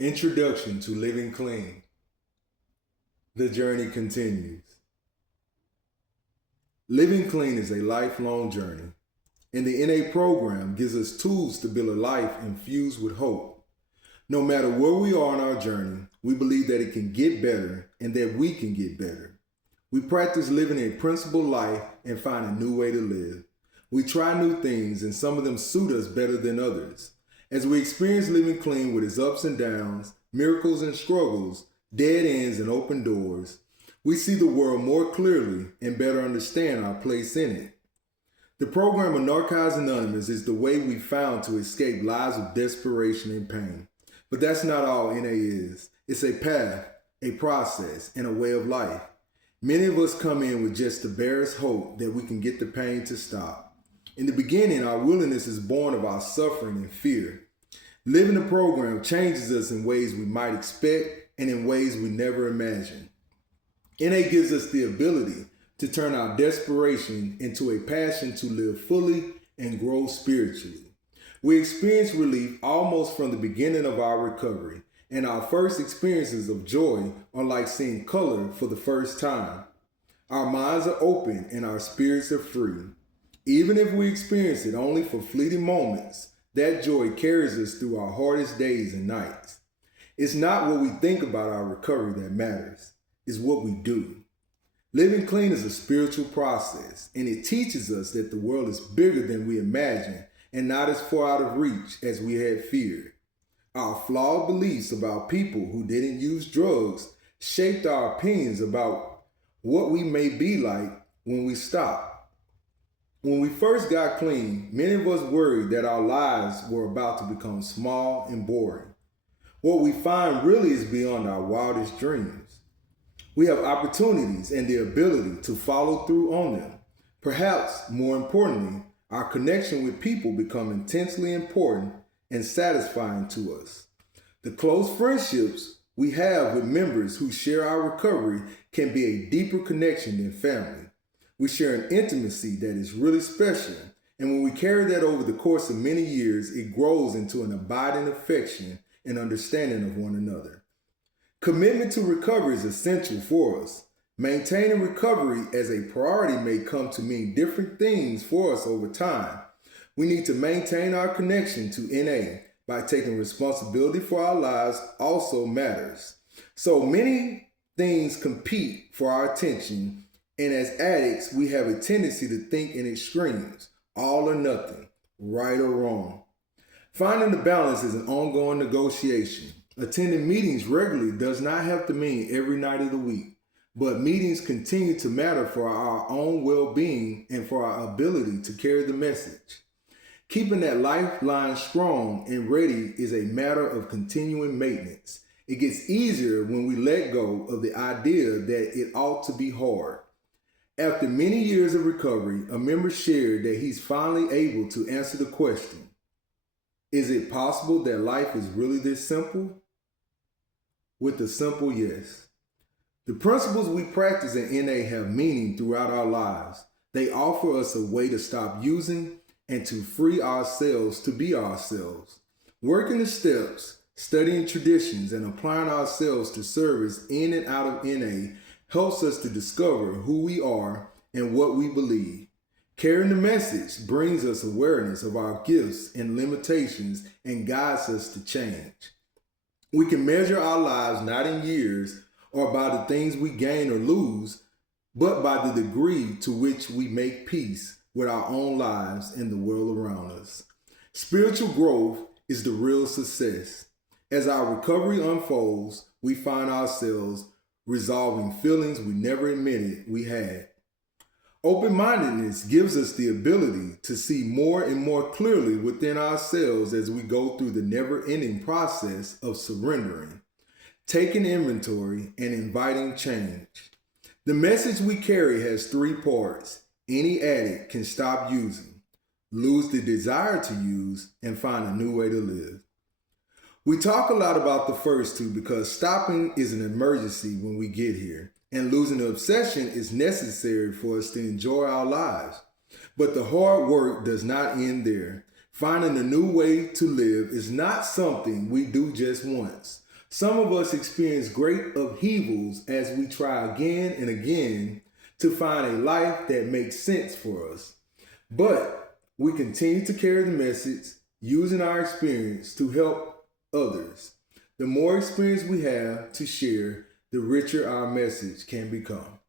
Introduction to Living Clean. The journey continues. Living clean is a lifelong journey, and the NA program gives us tools to build a life infused with hope. No matter where we are on our journey, we believe that it can get better and that we can get better. We practice living a principled life and find a new way to live. We try new things, and some of them suit us better than others. As we experience living clean with its ups and downs, miracles and struggles, dead ends and open doors, we see the world more clearly and better understand our place in it. The program of Narcotics Anonymous is the way we found to escape lives of desperation and pain. But that's not all NA is. It's a path, a process, and a way of life. Many of us come in with just the barest hope that we can get the pain to stop. In the beginning, our willingness is born of our suffering and fear. Living the program changes us in ways we might expect and in ways we never imagined. NA gives us the ability to turn our desperation into a passion to live fully and grow spiritually. We experience relief almost from the beginning of our recovery, and our first experiences of joy are like seeing color for the first time. Our minds are open and our spirits are free. Even if we experience it only for fleeting moments, that joy carries us through our hardest days and nights. It's not what we think about our recovery that matters. It's what we do. Living clean is a spiritual process, and it teaches us that the world is bigger than we imagine and not as far out of reach as we had feared. Our flawed beliefs about people who didn't use drugs shaped our opinions about what we may be like when we stop. When we first got clean, many of us worried that our lives were about to become small and boring. What we find really is beyond our wildest dreams. We have opportunities and the ability to follow through on them. Perhaps more importantly, our connection with people become intensely important and satisfying to us. The close friendships we have with members who share our recovery can be a deeper connection than family. We share an intimacy that is really special, and when we carry that over the course of many years, it grows into an abiding affection and understanding of one another. Commitment to recovery is essential for us. Maintaining recovery as a priority may come to mean different things for us over time. We need to maintain our connection to NA by taking responsibility for our lives also matters. So many things compete for our attention, and as addicts, we have a tendency to think in extremes, all or nothing, right or wrong. Finding the balance is an ongoing negotiation. Attending meetings regularly does not have to mean every night of the week, but meetings continue to matter for our own well-being and for our ability to carry the message. Keeping that lifeline strong and ready is a matter of continuing maintenance. It gets easier when we let go of the idea that it ought to be hard. After many years of recovery, a member shared that he's finally able to answer the question, is it possible that life is really this simple? With a simple yes. The principles we practice in NA have meaning throughout our lives. They offer us a way to stop using and to free ourselves to be ourselves. Working the steps, studying traditions, and applying ourselves to service in and out of NA helps us to discover who we are and what we believe. Carrying the message brings us awareness of our gifts and limitations and guides us to change. We can measure our lives not in years or by the things we gain or lose, but by the degree to which we make peace with our own lives and the world around us. Spiritual growth is the real success. As our recovery unfolds, we find ourselves resolving feelings we never admitted we had. Open-mindedness gives us the ability to see more and more clearly within ourselves as we go through the never-ending process of surrendering, taking inventory, and inviting change. The message we carry has three parts. Any addict can stop using, lose the desire to use, and find a new way to live. We talk a lot about the first two because stopping is an emergency when we get here, and losing the obsession is necessary for us to enjoy our lives. But the hard work does not end there. Finding a new way to live is not something we do just once. Some of us experience great upheavals as we try again and again to find a life that makes sense for us. But we continue to carry the message, using our experience to help others. The more experience we have to share, the richer our message can become.